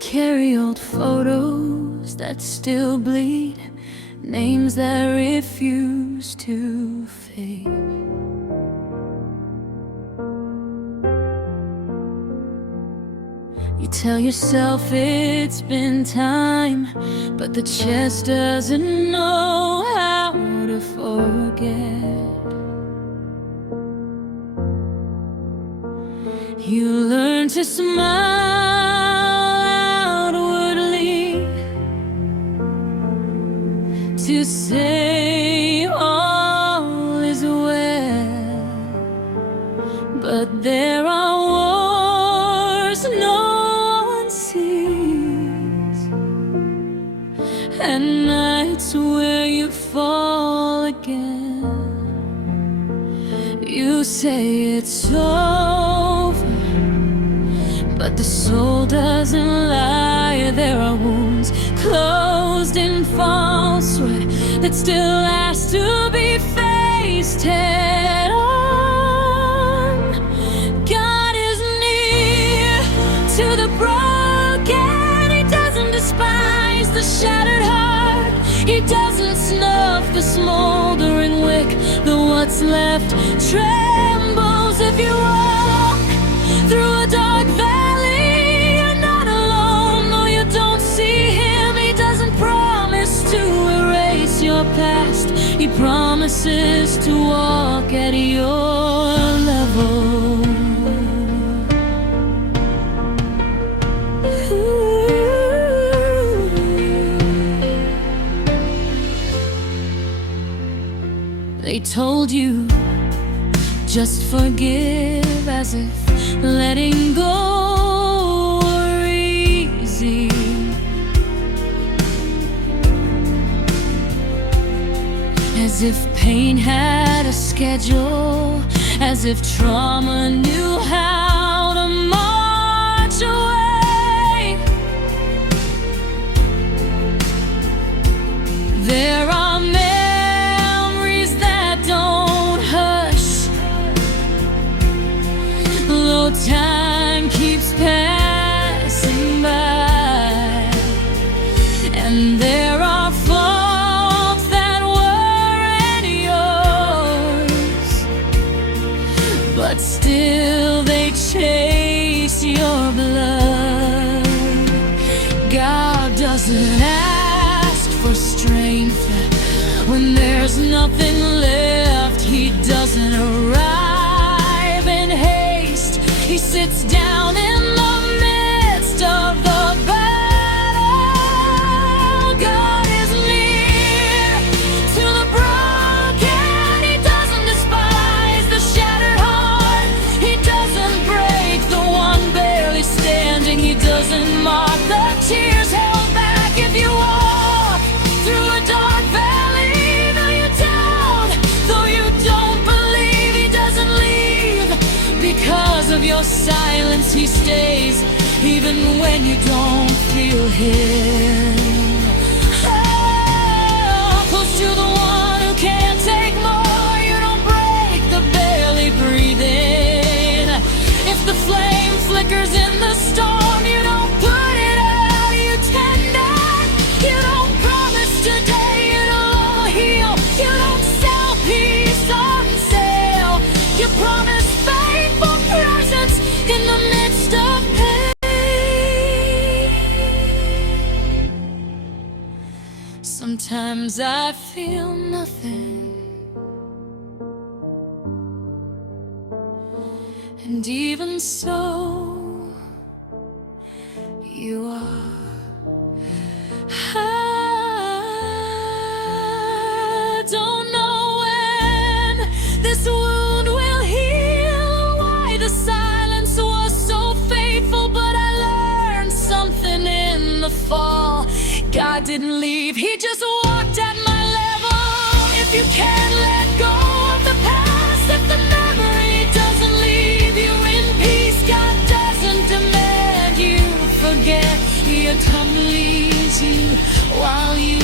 carry old photos that still bleed, names that refuse to fade. You tell yourself it's been time, but the chest doesn't know how to forget. You learn to smile outwardly, to say all is well, but there are wars no one sees, and nights where you fall again. You say it's over, but the soul doesn't lie. There are wounds closed in falsehood that still has to be faced head on. God is near to the broken. He doesn't despise the shattered heart. He doesn't snuff the smoldering wick. The what's left trembles if you walk through a dark valley. You're not alone, though you don't see him. He doesn't promise to erase your past. He promises to walk at your level. They told you just forgive, as if letting go were easy. As if pain had a schedule, as if trauma knew how to march away. There are memories that don't hush, though time keeps passing by. And there are faults that weren't yours, but still they chase your blood. God doesn't ask for strength when there's nothing left. He doesn't arrive in haste. He sits down in the midst of the battle. God is near to the broken. He doesn't despise the shattered heart. He doesn't break the one barely standing. He doesn't mock the tears held back. If you walk through a dark valley, though you doubt, though you don't believe, he doesn't leave. Because of your silence, he stays, even when you don't feel him. Oh, close to the one who can't take more. You don't break the barely breathing. If the flame flickers in the storm, you don't put it out, you tender. You don't promise today it'll heal. You don't sell peace on sale. You promise faithful presence in the midst of pain. Sometimes I feel nothing, and even so, you are. I don't know when this wound will heal, why the silence was so faithful, but I learned something in the fall. God didn't leave, he just walked at my level. If you can't let go of the past, if the memory doesn't leave you in peace, God doesn't demand you forget. He accompanies you while you